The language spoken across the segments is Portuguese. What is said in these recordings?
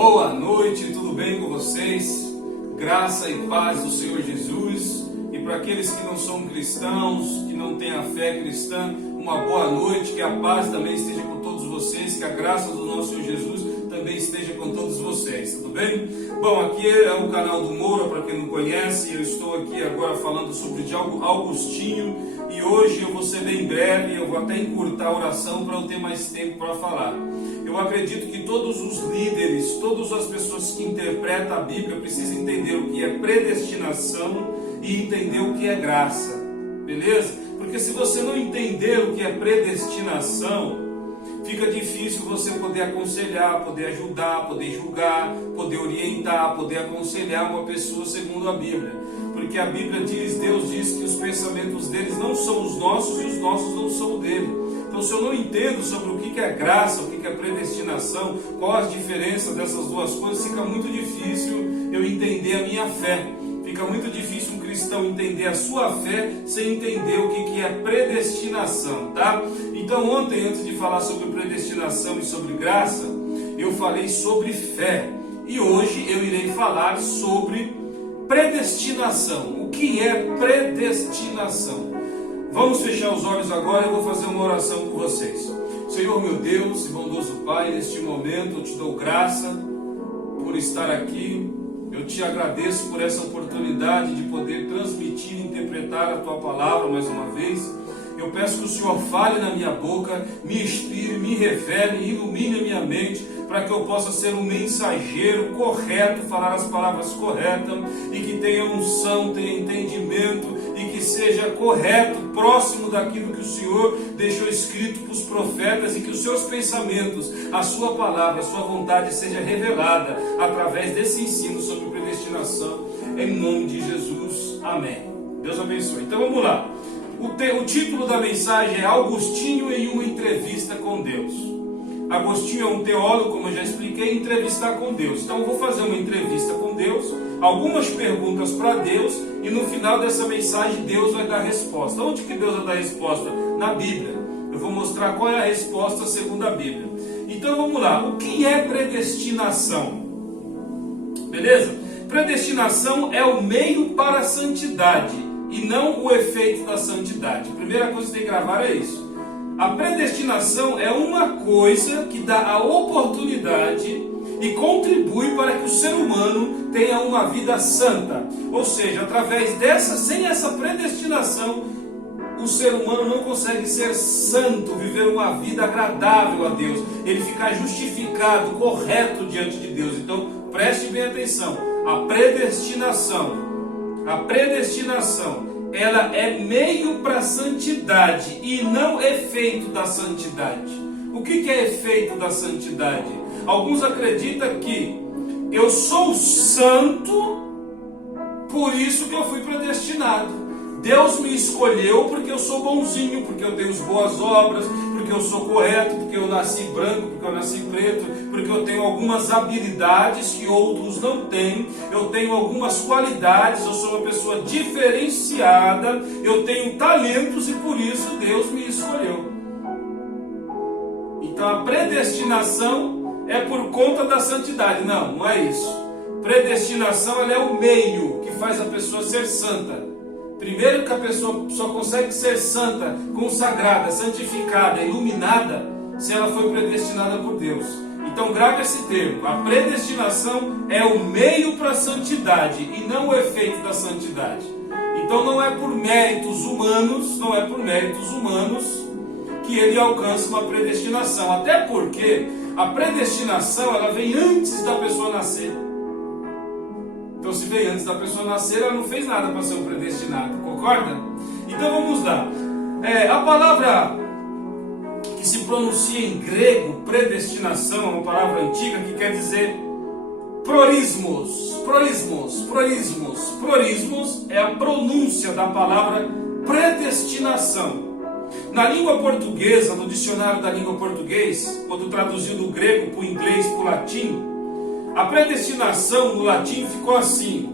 Boa noite, tudo bem com vocês? Graça e paz do Senhor Jesus. E para aqueles que não são cristãos, que não têm a fé cristã, uma boa noite, que a paz também esteja com todos vocês, que a graça do nosso Senhor Jesus também esteja com todos vocês, tudo bem? Bom, aqui é o canal do Moura, para quem não conhece, eu estou aqui agora falando sobre Diogo Augustinho, e hoje eu vou ser bem breve, eu vou até encurtar a oração para eu ter mais tempo para falar. Eu acredito que todos os líderes, todas as pessoas que interpretam a Bíblia precisam entender o que é predestinação e entender o que é graça, beleza? Porque se você não entender o que é predestinação, fica difícil você poder aconselhar, poder ajudar, poder julgar, poder orientar, poder aconselhar uma pessoa segundo a Bíblia. Porque a Bíblia diz, Deus diz que os pensamentos deles não são os nossos e os nossos não são o dele. Então, se eu não entendo sobre o que é graça, o que é predestinação, qual a diferença dessas duas coisas, fica muito difícil eu entender a minha fé. Fica muito difícil um cristão entender a sua fé sem entender o que é predestinação, tá? Então, ontem, antes de falar sobre predestinação e sobre graça, eu falei sobre fé. E hoje eu irei falar sobre predestinação. O que é predestinação? Vamos fechar os olhos agora e eu vou fazer uma oração com vocês. Senhor meu Deus e bondoso Pai, neste momento eu te dou graça por estar aqui. Eu te agradeço por essa oportunidade de poder transmitir e interpretar a Tua palavra mais uma vez. Eu peço que o Senhor fale na minha boca, me inspire, me revele, ilumine a minha mente, para que eu possa ser um mensageiro correto, falar as palavras corretas, e que tenha unção, tenha entendimento, e que seja correto, próximo daquilo que o Senhor deixou escrito para os profetas, e que os seus pensamentos, a sua palavra, a sua vontade seja revelada através desse ensino sobre predestinação, em nome de Jesus. Amém. Deus abençoe. Então vamos lá. O título da mensagem é Augustinho em uma entrevista com Deus. Agostinho é um teólogo, como eu já expliquei, entrevistar com Deus. Então eu vou fazer uma entrevista com Deus, algumas perguntas para Deus, e no final dessa mensagem Deus vai dar resposta. Onde que Deus vai dar resposta? Na Bíblia. Eu vou mostrar qual é a resposta segundo a Bíblia. Então vamos lá. O que é predestinação? Beleza? Predestinação é o meio para a santidade e não o efeito da santidade. A primeira coisa que você tem que gravar é isso. A predestinação é uma coisa que dá a oportunidade e contribui para que o ser humano tenha uma vida santa. Ou seja, através dessa, sem essa predestinação, o ser humano não consegue ser santo, viver uma vida agradável a Deus. Ele ficar justificado, correto diante de Deus. Então, preste bem atenção. A predestinação, ela é meio para a santidade e não efeito da santidade. O que é efeito da santidade? Alguns acreditam que eu sou santo, por isso que eu fui predestinado. Deus me escolheu porque eu sou bonzinho, porque eu tenho boas obras, porque eu sou correto, porque eu nasci branco, porque eu nasci preto, porque eu tenho algumas habilidades que outros não têm, eu tenho algumas qualidades, eu sou uma pessoa diferenciada, eu tenho talentos e por isso Deus me escolheu. Então a predestinação é por conta da santidade. Não, não é isso. Predestinação, ela é o meio que faz a pessoa ser santa. Primeiro que a pessoa só consegue ser santa, consagrada, santificada, iluminada, se ela foi predestinada por Deus. Então grave esse termo. A predestinação é o meio para a santidade e não o efeito da santidade. Então não é por méritos humanos, que ele alcança uma predestinação. Até porque a predestinação, ela vem antes da pessoa nascer. Então, se veio antes da pessoa nascer, ela não fez nada para ser um predestinado, concorda? Então vamos lá. A palavra que se pronuncia em grego, predestinação, é uma palavra antiga que quer dizer prorismos. Prorismos é a pronúncia da palavra predestinação. Na língua portuguesa, no dicionário da língua portuguesa, quando traduziu do grego para o inglês, para o latim, a predestinação no latim ficou assim.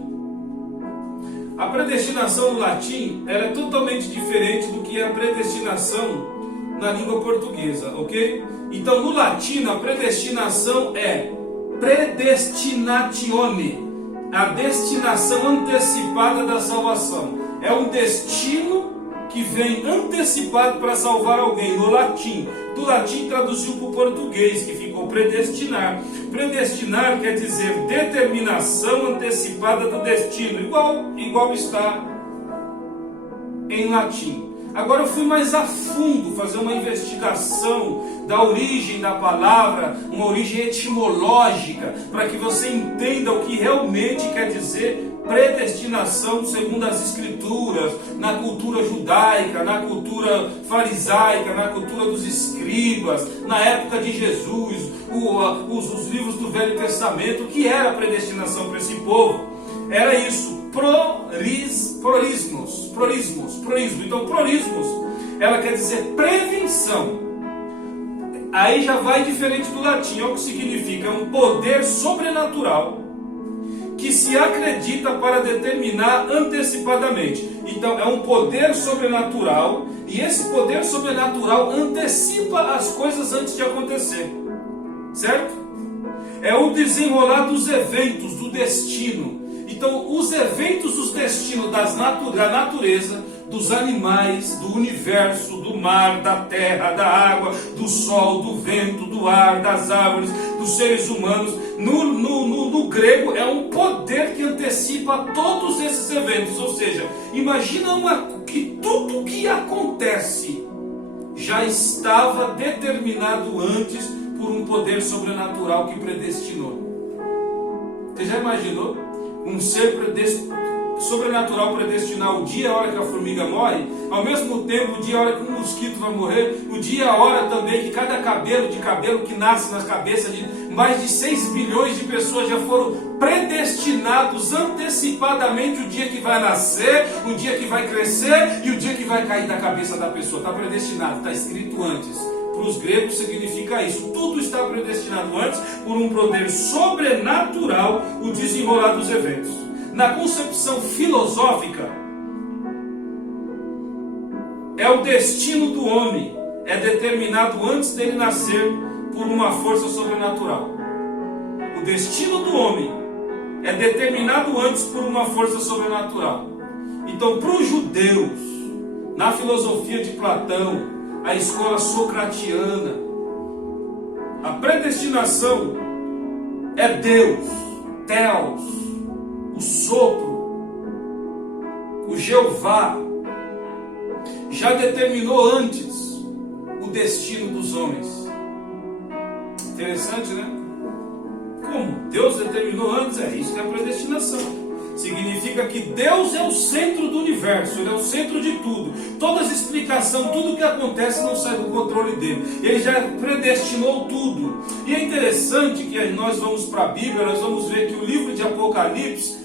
A predestinação no latim ela é totalmente diferente do que é a predestinação na língua portuguesa, ok? Então no latino a predestinação é predestinatione, a destinação antecipada da salvação. É um destino que vem antecipado para salvar alguém, no latim. Do latim traduziu para o português, que ficou predestinar. Predestinar quer dizer determinação antecipada do destino, igual está em latim. Agora eu fui mais a fundo fazer uma investigação da origem da palavra, uma origem etimológica, para que você entenda o que realmente quer dizer predestinação segundo as escrituras, na cultura judaica, na cultura farisaica, na cultura dos escribas, na época de Jesus, os livros do Velho Testamento. O que era a predestinação para esse povo? Era isso, prorismos. Então, prorismos, ela quer dizer prevenção. Aí já vai diferente do latim. É o que significa, é um poder sobrenatural que se acredita para determinar antecipadamente. Então, é um poder sobrenatural, e esse poder sobrenatural antecipa as coisas antes de acontecer, certo? É o desenrolar dos eventos, do destino. Então, os eventos dos destinos da natureza, dos animais, do universo, do mar, da terra, da água, do sol, do vento, do ar, das árvores, dos seres humanos, no grego é um poder que antecipa todos esses eventos. Ou seja, imagina que tudo que acontece já estava determinado antes por um poder sobrenatural que predestinou. Você já imaginou? Um ser sobrenatural predestinar o dia e a hora que a formiga morre, ao mesmo tempo o dia e a hora que um mosquito vai morrer, o dia e a hora também que cada cabelo que nasce nas cabeças de mais de 6 bilhões de pessoas já foram predestinados antecipadamente, o dia que vai nascer, o dia que vai crescer e o dia que vai cair da cabeça da pessoa. Está predestinado, está escrito antes. Para os gregos significa isso. Tudo está predestinado antes por um poder sobrenatural, o desenrolar dos eventos. Na concepção filosófica, é o destino do homem, é determinado antes dele nascer por uma força sobrenatural. O destino do homem é determinado antes por uma força sobrenatural. Então, para os judeus, na filosofia de Platão, a escola socratiana, a predestinação é Deus, Theos, o sopro, o Jeová, já determinou antes o destino dos homens. Interessante, né? Como? Deus determinou antes, é isso que é a predestinação. Significa que Deus é o centro do universo, Ele é o centro de tudo. Toda as explicações, tudo que acontece não sai do controle dele. Ele já predestinou tudo. E é interessante que nós vamos para a Bíblia, nós vamos ver que o livro de Apocalipse,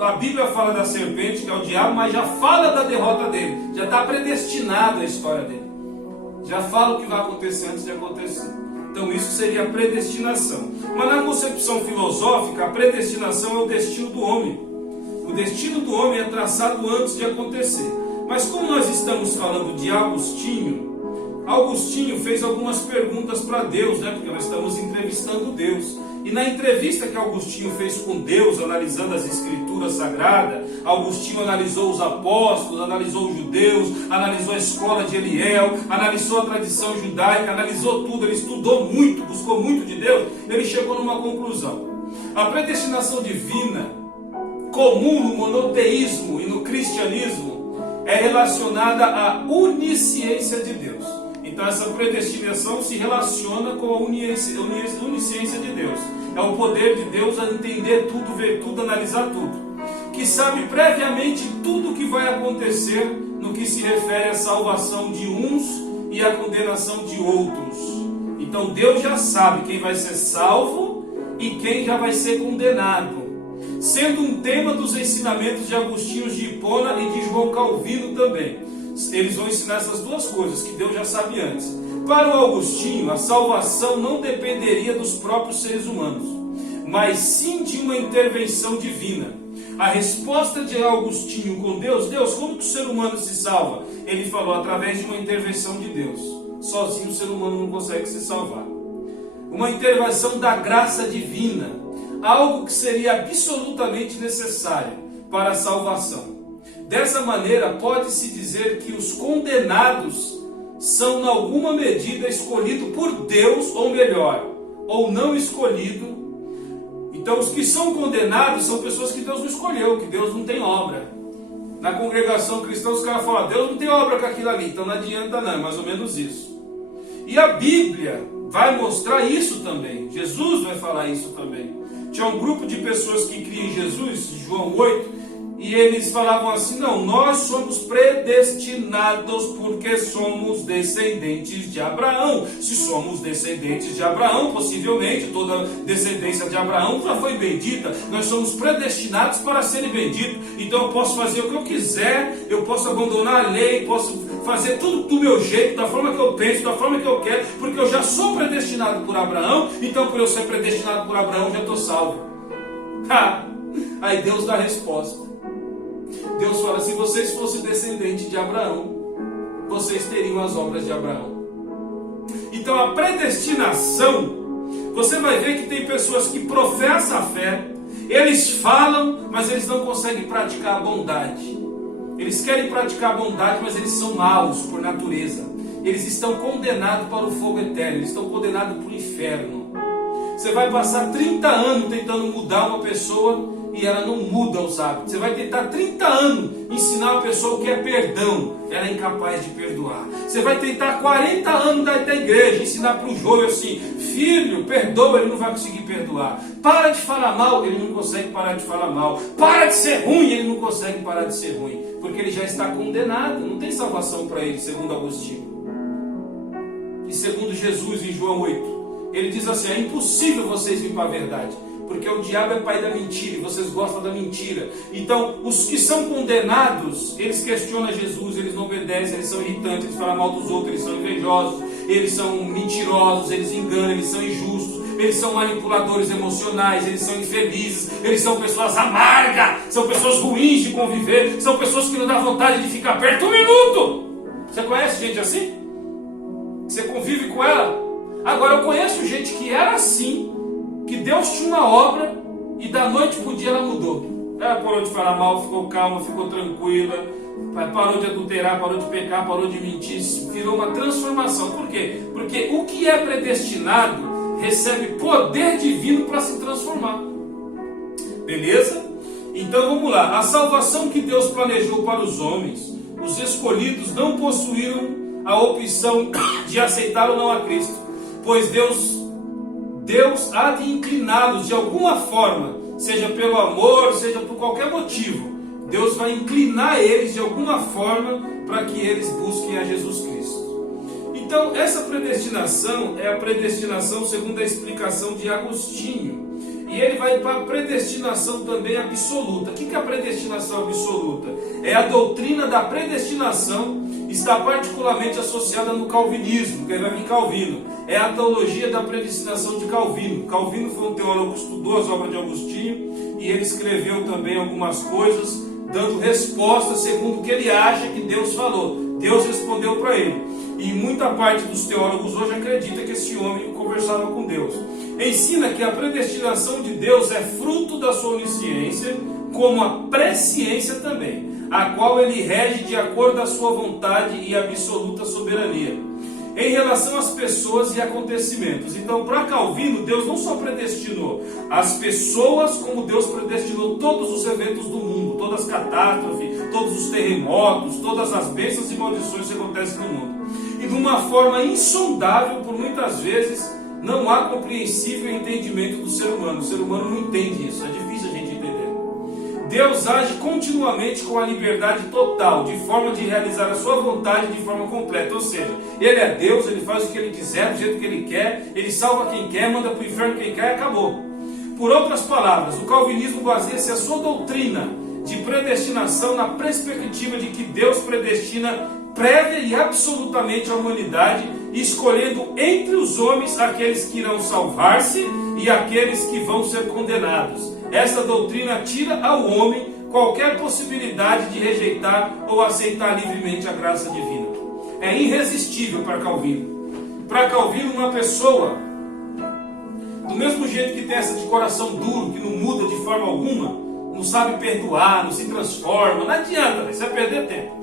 a Bíblia fala da serpente, que é o diabo, mas já fala da derrota dele. Já está predestinado a história dele. Já fala o que vai acontecer antes de acontecer. Então isso seria a predestinação. Mas na concepção filosófica, a predestinação é o destino do homem. O destino do homem é traçado antes de acontecer. Mas como nós estamos falando de Agostinho, Agostinho fez algumas perguntas para Deus, né? Porque nós estamos entrevistando Deus. E na entrevista que Agostinho fez com Deus, analisando as escrituras sagradas, Agostinho analisou os apóstolos, analisou os judeus, analisou a escola de Eliel, analisou a tradição judaica, analisou tudo, ele estudou muito, buscou muito de Deus, ele chegou numa conclusão. A predestinação divina, comum no monoteísmo e no cristianismo, é relacionada à onisciência de Deus. Então essa predestinação se relaciona com a onisciência de Deus. É o poder de Deus a entender tudo, ver tudo, analisar tudo. Que sabe previamente tudo o que vai acontecer no que se refere à salvação de uns e à condenação de outros. Então Deus já sabe quem vai ser salvo e quem já vai ser condenado. Sendo um tema dos ensinamentos de Agostinho de Hipona e de João Calvino também. Eles vão ensinar essas duas coisas que Deus já sabe antes. Para o Agostinho, a salvação não dependeria dos próprios seres humanos, mas sim de uma intervenção divina. A resposta de Agostinho com Deus, como que o ser humano se salva? Ele falou através de uma intervenção de Deus. Sozinho o ser humano não consegue se salvar. uma intervenção da graça divina, algo que seria absolutamente necessário para a salvação. Dessa maneira, pode-se dizer que os condenados são, em alguma medida, escolhidos por Deus, ou melhor, ou não escolhidos. Então, os que são condenados são pessoas que Deus não escolheu, que Deus não tem obra. Na congregação cristã, os caras falam, Deus não tem obra com aquilo ali, então não adianta não, é mais ou menos isso. E a Bíblia vai mostrar isso também, Jesus vai falar isso também. Tinha um grupo de pessoas que criam em Jesus, João 8, e eles falavam assim, não, nós somos predestinados porque somos descendentes de Abraão. Se somos descendentes de Abraão, possivelmente toda descendência de Abraão já foi bendita. Nós somos predestinados para serem benditos. Então eu posso fazer o que eu quiser, eu posso abandonar a lei, posso fazer tudo do meu jeito, da forma que eu penso, da forma que eu quero, porque eu já sou predestinado por Abraão, então por eu ser predestinado por Abraão, já estou salvo. Aí Deus dá a resposta. Deus fala, se vocês fossem descendentes de Abraão, vocês teriam as obras de Abraão. Então a predestinação, você vai ver que tem pessoas que professam a fé, eles falam, mas eles não conseguem praticar a bondade. Eles querem praticar a bondade, mas eles são maus por natureza. Eles estão condenados para o fogo eterno, eles estão condenados para o inferno. Você vai passar 30 anos tentando mudar uma pessoa e ela não muda os hábitos. Você vai tentar 30 anos ensinar uma pessoa o que é perdão, ela é incapaz de perdoar. Você vai tentar 40 anos da igreja, ensinar para o jovem assim, filho, perdoa, ele não vai conseguir perdoar. Para de falar mal, ele não consegue parar de falar mal. Para de ser ruim, ele não consegue parar de ser ruim, porque ele já está condenado, não tem salvação para ele, segundo Agostinho. E segundo Jesus em João 8, ele diz assim, é impossível vocês virem para a verdade, porque o diabo é pai da mentira e vocês gostam da mentira. Então, os que são condenados, eles questionam Jesus, eles não obedecem, eles são irritantes, eles falam mal dos outros, eles são invejosos, eles são mentirosos, eles enganam, eles são injustos, eles são manipuladores emocionais, eles são infelizes, eles são pessoas amargas, são pessoas ruins de conviver, são pessoas que não dá vontade de ficar perto um minuto. Você conhece gente assim? Você convive com ela? Agora, eu conheço gente que era assim, que Deus tinha uma obra e da noite para o dia ela mudou. Ela parou de falar mal, ficou calma, ficou tranquila, parou de adulterar, parou de pecar, parou de mentir, virou uma transformação. Por quê? Porque o que é predestinado recebe poder divino para se transformar. Beleza? Então vamos lá. A salvação que Deus planejou para os homens, os escolhidos não possuíram a opção de aceitar ou não a Cristo, pois Deus há de incliná-los de alguma forma, seja pelo amor, seja por qualquer motivo. Deus vai inclinar eles de alguma forma para que eles busquem a Jesus Cristo. Então, essa predestinação é a predestinação segundo a explicação de Agostinho. E ele vai para a predestinação também absoluta. O que é a predestinação absoluta? É a doutrina da predestinação, está particularmente associada no calvinismo, que vai vir Calvino. É a teologia da predestinação de Calvino. Calvino foi um teólogo que estudou as obras de Agostinho e ele escreveu também algumas coisas, dando resposta segundo o que ele acha que Deus falou. Deus respondeu para ele. E muita parte dos teólogos hoje acredita que esse homem conversava com Deus. Ensina que a predestinação de Deus é fruto da sua onisciência, como a presciência também, a qual ele rege de acordo com a sua vontade e absoluta soberania, em relação às pessoas e acontecimentos. Então, para Calvino, Deus não só predestinou as pessoas, como Deus predestinou todos os eventos do mundo, todas as catástrofes, todos os terremotos, todas as bênçãos e maldições que acontecem no mundo. E de uma forma insondável, por muitas vezes, não há compreensível entendimento do ser humano. O ser humano não entende isso, é difícil a gente entender. Deus age continuamente com a liberdade total, de forma de realizar a sua vontade de forma completa. Ou seja, Ele é Deus, Ele faz o que Ele quiser, do jeito que Ele quer, Ele salva quem quer, manda para o inferno quem quer e acabou. Por outras palavras, o calvinismo baseia-se a sua doutrina de predestinação na perspectiva de que Deus predestina prévia e absolutamente a humanidade, escolhendo entre os homens aqueles que irão salvar-se e aqueles que vão ser condenados. Essa doutrina tira ao homem qualquer possibilidade de rejeitar ou aceitar livremente a graça divina. É irresistível para Calvino. Para Calvino, uma pessoa Do mesmo jeito que tem essa de coração duro, que não muda de forma alguma, não sabe perdoar, não se transforma, não adianta, você vai perder tempo.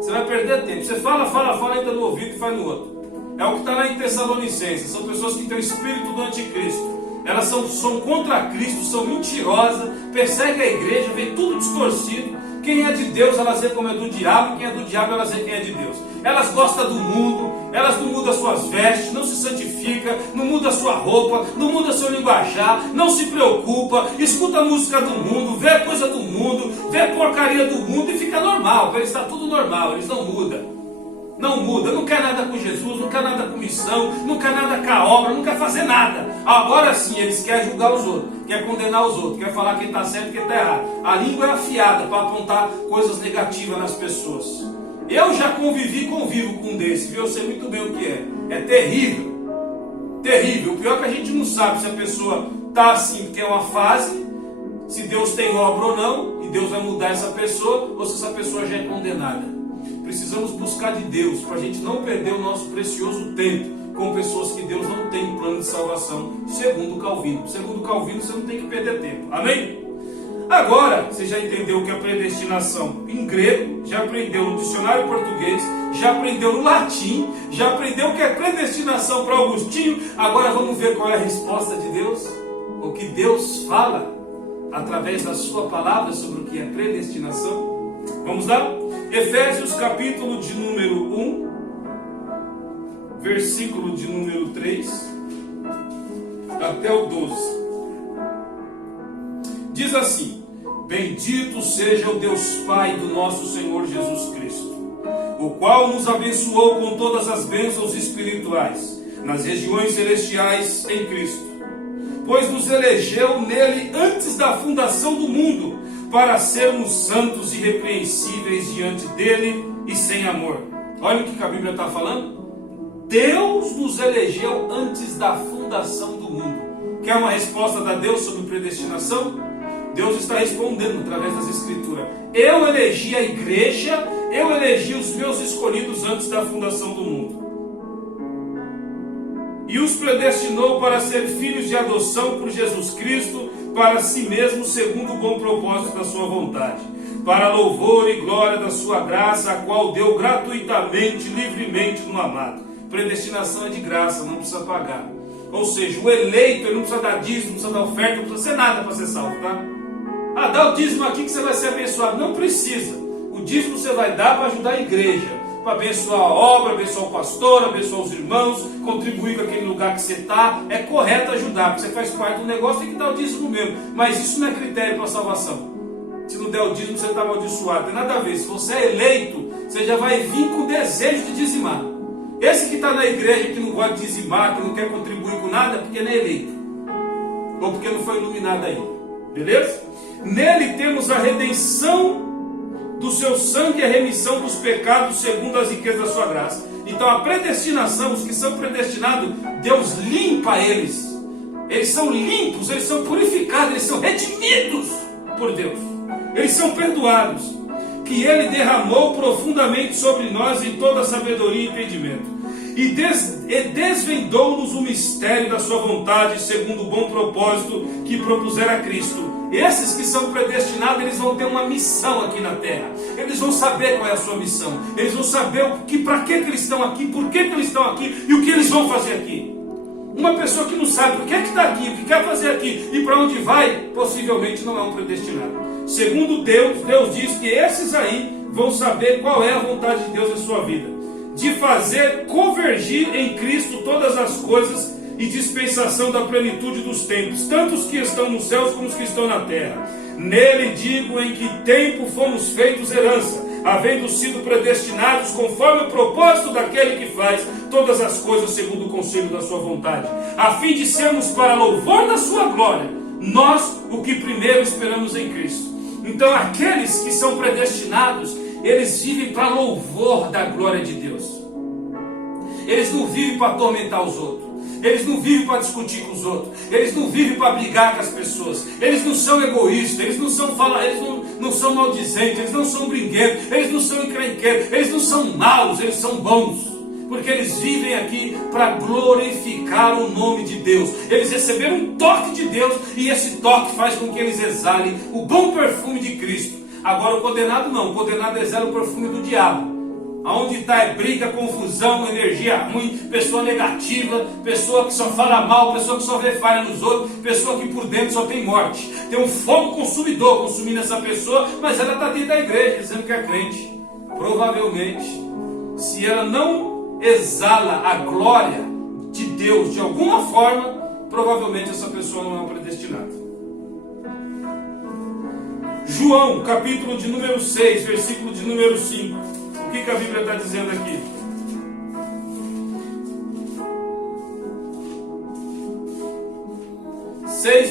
Você vai perder tempo. Você fala, entra no ouvido e faz no outro. É o que está lá em Tessalonicenses. São pessoas que têm o espírito do anticristo. Elas são contra Cristo, são mentirosas, perseguem a igreja, vê tudo distorcido. Quem é de Deus, elas vê como é do diabo, quem é do diabo, elas vê quem é de Deus. Elas gostam do mundo, elas não mudam suas vestes, não se santifica, não muda sua roupa, não muda seu linguajar, não se preocupa, escuta a música do mundo, vê coisa do mundo, vê porcaria do mundo e fica normal. Para eles está tudo normal, eles não mudam. Não muda, não quer nada com Jesus, não quer nada com missão, não quer nada com a obra, não quer fazer nada. Agora sim, eles querem julgar os outros, quer condenar os outros, quer falar quem está certo e quem está errado. A língua é afiada para apontar coisas negativas nas pessoas. Eu já convivo com um desse, viu? Eu sei muito bem o que é. É terrível. Terrível. O pior é que a gente não sabe se a pessoa está assim porque é uma fase, se Deus tem obra ou não, e Deus vai mudar essa pessoa, ou se essa pessoa já é condenada. Precisamos buscar de Deus para a gente não perder o nosso precioso tempo com pessoas que Deus não tem um plano de salvação, segundo Calvino. Segundo Calvino, você não tem que perder tempo. Amém? Agora, você já entendeu o que é predestinação em grego, já aprendeu no dicionário português, já aprendeu no latim, já aprendeu o que é predestinação para Augustinho. Agora vamos ver qual é a resposta de Deus, o que Deus fala através da sua palavra sobre o que é predestinação. Vamos lá? Efésios capítulo de número 1, versículo de número 3 até o 12. Diz assim: Bendito seja o Deus Pai do nosso Senhor Jesus Cristo, o qual nos abençoou com todas as bênçãos espirituais nas regiões celestiais em Cristo, pois nos elegeu nele antes da fundação do mundo, para sermos santos e irrepreensíveis diante dele e sem amor. Olha o que a Bíblia está falando. Deus nos elegeu antes da fundação do mundo. Quer uma resposta da Deus sobre predestinação? Deus está respondendo através das Escrituras. Eu elegi a igreja, eu elegi os meus escolhidos antes da fundação do mundo. E os predestinou para ser filhos de adoção por Jesus Cristo, para si mesmo, segundo o bom propósito da sua vontade, para louvor e glória da sua graça, a qual deu gratuitamente, livremente no amado. Predestinação é de graça, não precisa pagar. Ou seja, o eleito, ele não precisa dar dízimo, não precisa dar oferta, não precisa ser nada para ser salvo, tá? Ah, dá o dízimo aqui que você vai ser abençoado. Não precisa. O dízimo você vai dar para ajudar a igreja, para abençoar a obra, abençoar o pastor, abençoar os irmãos, contribuir com aquele lugar que você está. É correto ajudar, porque você faz parte do negócio, tem que dar o dízimo mesmo. Mas isso não é critério para salvação. Se não der o dízimo, você está amaldiçoado. Tem nada a ver. Se você é eleito, você já vai vir com o desejo de dizimar. Esse que está na igreja, que não gosta de dizimar, que não quer contribuir com nada, porque não é eleito. Ou porque não foi iluminado ainda. Beleza? Nele temos a redenção do seu sangue e a remissão dos pecados segundo as riquezas da sua graça. Então a predestinação, os que são predestinados, Deus limpa eles. Eles são limpos, eles são purificados, eles são redimidos por Deus. Eles são perdoados. Que Ele derramou profundamente sobre nós em toda sabedoria e entendimento. E desvendou-nos o mistério da sua vontade, segundo o bom propósito que propusera Cristo. Esses que são predestinados, eles vão ter uma missão aqui na terra. Eles vão saber qual é a sua missão. Eles vão saber para que eles estão aqui, por que eles estão aqui e o que eles vão fazer aqui. Uma pessoa que não sabe por que está aqui, o que quer fazer aqui e para onde vai, possivelmente não é um predestinado. Segundo Deus, Deus diz que esses aí vão saber qual é a vontade de Deus em sua vida. De fazer convergir em Cristo todas as coisas e dispensação da plenitude dos tempos, tanto os que estão nos céus como os que estão na terra. Nele digo em que tempo fomos feitos herança, havendo sido predestinados conforme o propósito daquele que faz todas as coisas segundo o conselho da sua vontade, a fim de sermos para louvor da sua glória, nós o que primeiro esperamos em Cristo. Então aqueles que são predestinados, eles vivem para louvor da glória de Deus. Eles não vivem para atormentar os outros. Eles não vivem para discutir com os outros. Eles não vivem para brigar com as pessoas. Eles não são egoístas. Eles não são não são maldizentes. Eles não são brinquedos. Eles não são encrenqueiros. Eles não são maus. Eles são bons. porque eles vivem aqui para glorificar o nome de Deus. Eles receberam um toque de Deus e esse toque faz com que eles exalem o bom perfume de Cristo. Agora o condenado não, o condenado exala o perfume do diabo. Aonde está é briga, confusão, energia ruim, pessoa negativa, pessoa que só fala mal, pessoa que só vê falha nos outros, pessoa que por dentro só tem morte. Tem um fogo consumidor consumindo essa pessoa, mas ela está dentro da igreja dizendo que é crente. Provavelmente, se ela não exala a glória de Deus de alguma forma, provavelmente essa pessoa não é predestinada. João, capítulo de número 6, versículo de número 5. O que a Bíblia está dizendo aqui?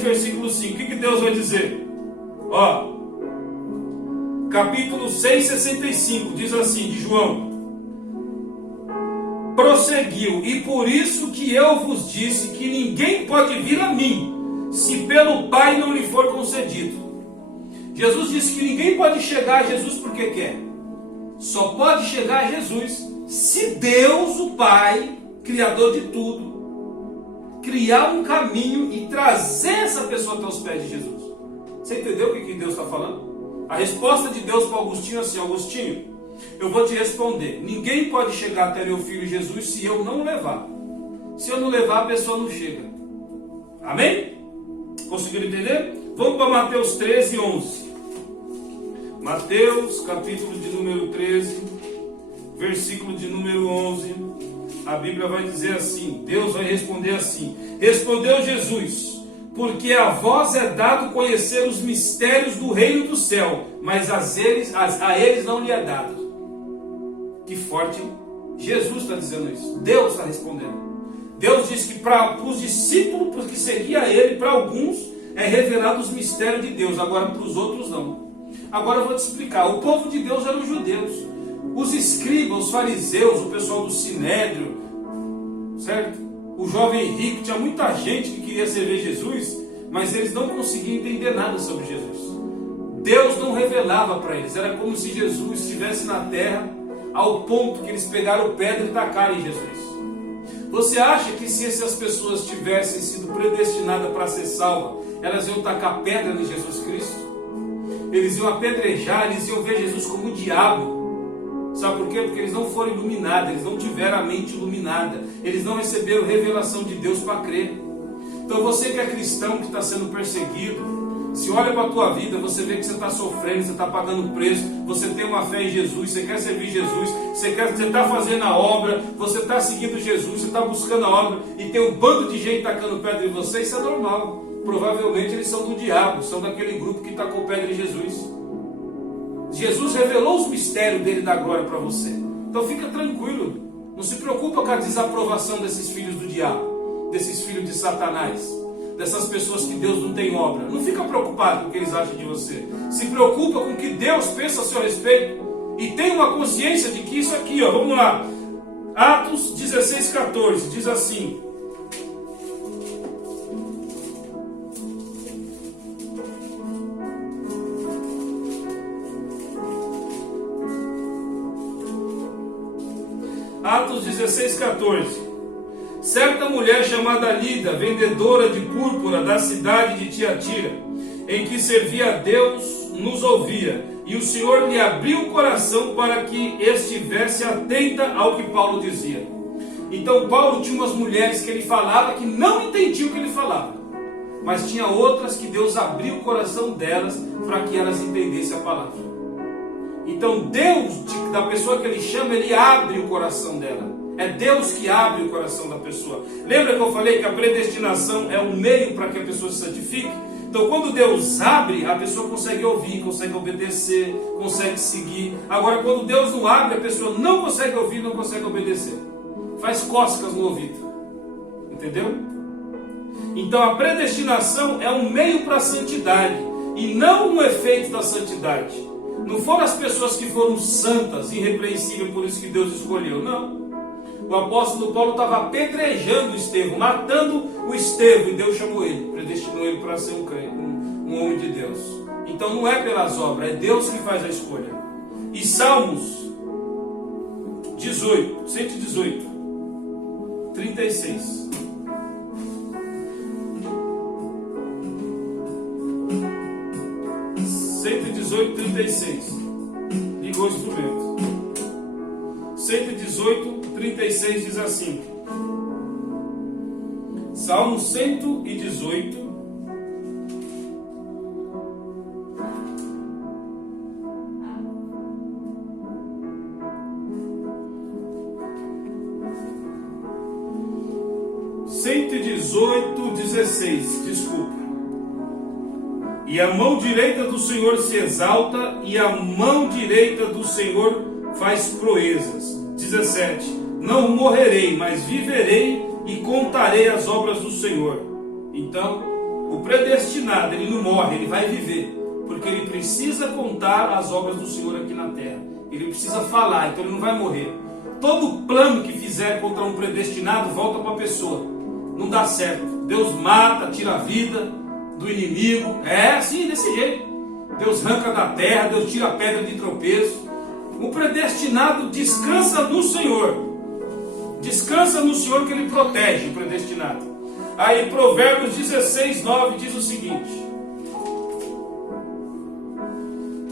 Versículo 5. O que Deus vai dizer? Ó, capítulo 6, 65, diz assim, de João. Prosseguiu, e por isso que eu vos disse que ninguém pode vir a mim, se pelo Pai não lhe for concedido. Jesus disse que ninguém pode chegar a Jesus porque quer. Só pode chegar a Jesus se Deus, o Pai, Criador de tudo, criar um caminho e trazer essa pessoa até os pés de Jesus. Você entendeu o que Deus está falando? A resposta de Deus para Agostinho é assim: Agostinho, eu vou te responder. Ninguém pode chegar até meu filho Jesus se eu não levar. Se eu não levar, a pessoa não chega. Amém? Conseguiram entender? Vamos para Mateus 13, 11. Mateus, capítulo de número 13, versículo de número 11, a Bíblia vai dizer assim, Deus vai responder assim: respondeu Jesus, porque a vós é dado conhecer os mistérios do reino do céu, mas a eles não lhe é dado. Que forte, hein? Jesus está dizendo isso, Deus está respondendo. Deus diz que para os discípulos que seguiam ele, para alguns é revelado os mistérios de Deus, agora para os outros não. Agora eu vou te explicar. O povo de Deus eram os judeus. Os escribas, os fariseus, o pessoal do Sinédrio, certo? O jovem rico, tinha muita gente que queria servir Jesus, mas eles não conseguiam entender nada sobre Jesus. Deus não revelava para eles. Era como se Jesus estivesse na terra, ao ponto que eles pegaram pedra e tacaram em Jesus. Você acha que se essas pessoas tivessem sido predestinadas para ser salvas, elas iam tacar pedra em Jesus Cristo? Eles iam apedrejar, eles iam ver Jesus como o diabo. Sabe por quê? Porque eles não foram iluminados, eles não tiveram a mente iluminada, eles não receberam revelação de Deus para crer. Então você que é cristão, que está sendo perseguido, se olha para a tua vida, você vê que você está sofrendo, você está pagando preço, você tem uma fé em Jesus, você quer servir Jesus, você está fazendo a obra, você está seguindo Jesus, você está buscando a obra, e tem um bando de gente tacando pedra em você, isso é normal. Provavelmente eles são do diabo, são daquele grupo que tacou pedra em Jesus. Jesus revelou os mistérios dele da glória para você. Então fica tranquilo, não se preocupa com a desaprovação desses filhos do diabo, desses filhos de Satanás, dessas pessoas que Deus não tem obra. Não fica preocupado com o que eles acham de você. Se preocupa com o que Deus pensa a seu respeito e tenha uma consciência de que isso aqui, ó, vamos lá, Atos 16, 14, diz assim: Atos 16, 14. Certa mulher chamada Lida, vendedora de púrpura da cidade de Tiatira, em que servia a Deus, nos ouvia, e o Senhor lhe abriu o coração para que estivesse atenta ao que Paulo dizia. Então Paulo tinha umas mulheres que ele falava que não entendiam o que ele falava, mas tinha outras que Deus abriu o coração delas para que elas entendessem a palavra. Então Deus, da pessoa que ele chama, ele abre o coração dela. É Deus que abre o coração da pessoa. Lembra que eu falei que a predestinação é um meio para que a pessoa se santifique? Então quando Deus abre, a pessoa consegue ouvir, consegue obedecer, consegue seguir. Agora quando Deus não abre, a pessoa não consegue ouvir, não consegue obedecer. Faz cócegas no ouvido. Entendeu? Então a predestinação é um meio para a santidade e não um efeito da santidade. Não foram as pessoas que foram santas, irrepreensíveis, por isso que Deus escolheu, não. O apóstolo Paulo estava apedrejando Estevão, matando o Estevão, e Deus chamou ele, predestinou ele para ser um homem de Deus. Então não é pelas obras, é Deus que faz a escolha. E Salmos 118, 36. Ligou o instrumento. 118:36 diz assim. Salmo 118. Desculpa. E a mão direita do Senhor se exalta, e a mão direita do Senhor faz proezas. 17. Não morrerei, mas viverei e contarei as obras do Senhor. Então, o predestinado, ele não morre, ele vai viver, porque ele precisa contar as obras do Senhor aqui na terra. Ele precisa falar, então ele não vai morrer. Todo plano que fizer contra um predestinado volta para a pessoa. Não dá certo. Deus mata, tira a vida do inimigo. É assim, desse jeito. Deus arranca da terra, Deus tira a pedra de tropeço. O predestinado descansa no Senhor. Descansa no Senhor, que Ele protege o predestinado. Aí Provérbios 16:9 diz o seguinte.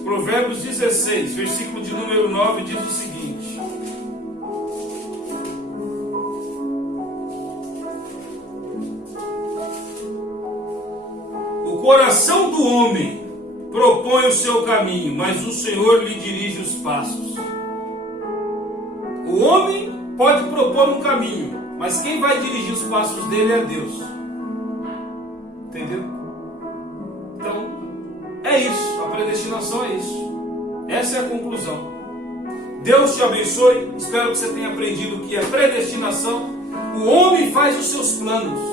Provérbios 16, versículo de número 9 diz o seguinte. O coração do homem propõe o seu caminho, mas o Senhor lhe dirige os passos. O homem pode propor um caminho, mas quem vai dirigir os passos dele é Deus. Entendeu? Então, é isso. A predestinação é isso. Essa é a conclusão. Deus te abençoe. Espero que você tenha aprendido o que é predestinação. O homem faz os seus planos.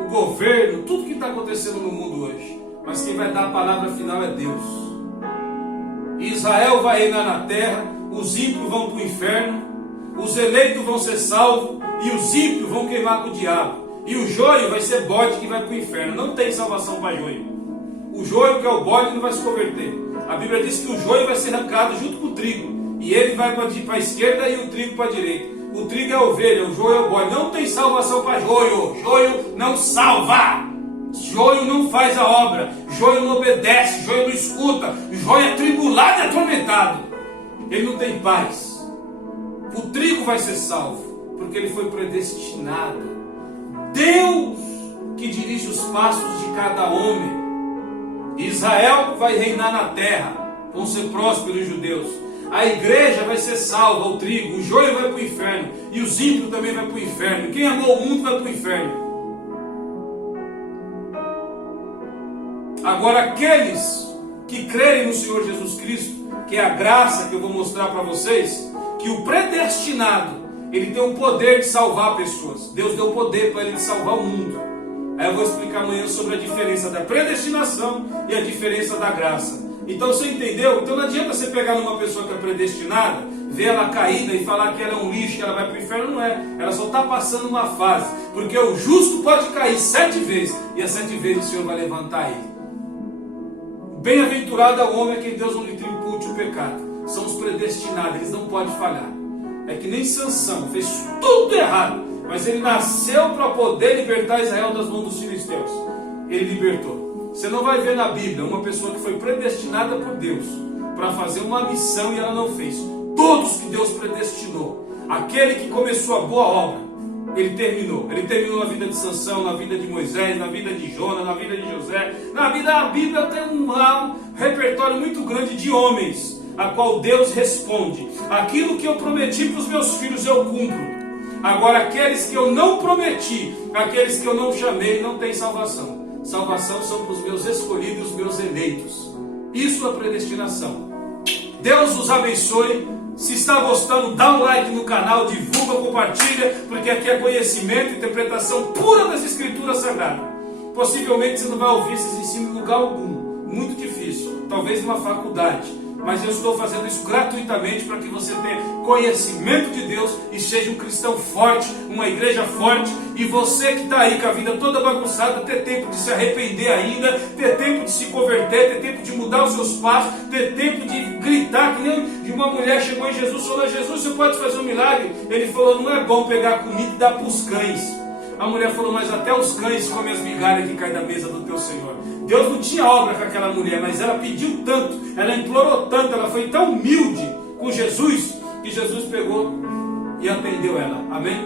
O governo, tudo que está acontecendo no mundo hoje. Mas quem vai dar a palavra final é Deus. Israel vai reinar na terra. Os ímpios vão para o inferno. Os eleitos vão ser salvos. E os ímpios vão queimar com o diabo. E o joio vai ser bode que vai para o inferno. Não tem salvação para joio. O joio, que é o bode, não vai se converter. A Bíblia diz que o joio vai ser arrancado junto com o trigo. E ele vai para a esquerda e o trigo para a direita. O trigo é a ovelha, o joio é o bode. Não tem salvação para joio. Joio não salva. Joio não faz a obra. Joio não obedece. Joio não escuta. Joio é tribulado e atormentado. Ele não tem paz. O trigo vai ser salvo, porque ele foi predestinado. Deus que dirige os passos de cada homem. Israel vai reinar na terra, vão ser prósperos os judeus. A igreja vai ser salva, o trigo, o joio vai para o inferno, e os ímpios também vai para o inferno. Quem amou o mundo vai para o inferno. Agora, aqueles que crerem no Senhor Jesus Cristo, que é a graça que eu vou mostrar para vocês, que o predestinado, ele tem o poder de salvar pessoas. Deus deu o poder para ele de salvar o mundo. Aí eu vou explicar amanhã sobre a diferença da predestinação e a diferença da graça. Então você entendeu? Então não adianta você pegar numa pessoa que é predestinada, ver ela caída e falar que ela é um lixo, que ela vai para o inferno. Não é. Ela só está passando uma fase. Porque o justo pode cair 7 vezes e as 7 vezes o Senhor vai levantar ele. Bem-aventurado é o homem a quem Deus não lhe tribute o pecado. São os predestinados, eles não podem falhar. É que nem Sansão, fez tudo errado. Mas ele nasceu para poder libertar Israel das mãos dos filisteus. Ele libertou. Você não vai ver na Bíblia uma pessoa que foi predestinada por Deus para fazer uma missão e ela não fez. Todos que Deus predestinou. Aquele que começou a boa obra, ele terminou. Ele terminou na vida de Sansão, na vida de Moisés, na vida de Jonas, na vida de José. A Bíblia tem um repertório muito grande de homens, a qual Deus responde. Aquilo que eu prometi para os meus filhos eu cumpro. Agora, aqueles que eu não prometi, aqueles que eu não chamei, não tem salvação. Salvação são para os meus escolhidos, os meus eleitos. Isso é predestinação. Deus os abençoe. Se está gostando, dá um like no canal, divulga, compartilha, porque aqui é conhecimento e interpretação pura das Escrituras Sagradas. Possivelmente você não vai ouvir esses ensinos em lugar algum. Muito difícil. Talvez numa faculdade. Mas eu estou fazendo isso gratuitamente para que você tenha conhecimento de Deus e seja um cristão forte, uma igreja forte. E você que está aí com a vida toda bagunçada, ter tempo de se arrepender ainda, ter tempo de se converter, ter tempo de mudar os seus passos, ter tempo de gritar, que nem de uma mulher chegou em Jesus e falou: Jesus, você pode fazer um milagre? Ele falou: não é bom pegar comida e dar para os cães. A mulher falou: mas até os cães comem as migalhas que caem da mesa do teu Senhor. Deus não tinha obra com aquela mulher, mas ela pediu tanto, ela implorou tanto, ela foi tão humilde com Jesus, que Jesus pegou e atendeu ela. Amém?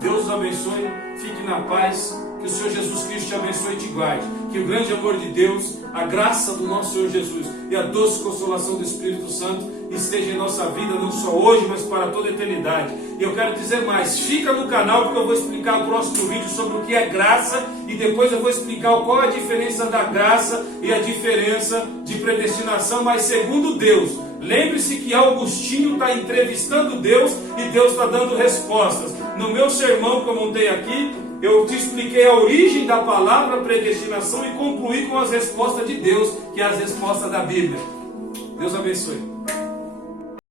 Deus os abençoe, fique na paz, que o Senhor Jesus Cristo te abençoe e te guarde, que o grande amor de Deus, a graça do nosso Senhor Jesus e a doce consolação do Espírito Santo esteja em nossa vida, não só hoje, mas para toda a eternidade. E eu quero dizer mais, fica no canal, porque eu vou explicar no próximo vídeo sobre o que é graça, e depois eu vou explicar qual é a diferença da graça e a diferença de predestinação, mas segundo Deus. Lembre-se que Augustinho está entrevistando Deus e Deus está dando respostas. No meu sermão que eu montei aqui, eu te expliquei a origem da palavra predestinação e concluí com as respostas de Deus, que é as respostas da Bíblia. Deus abençoe.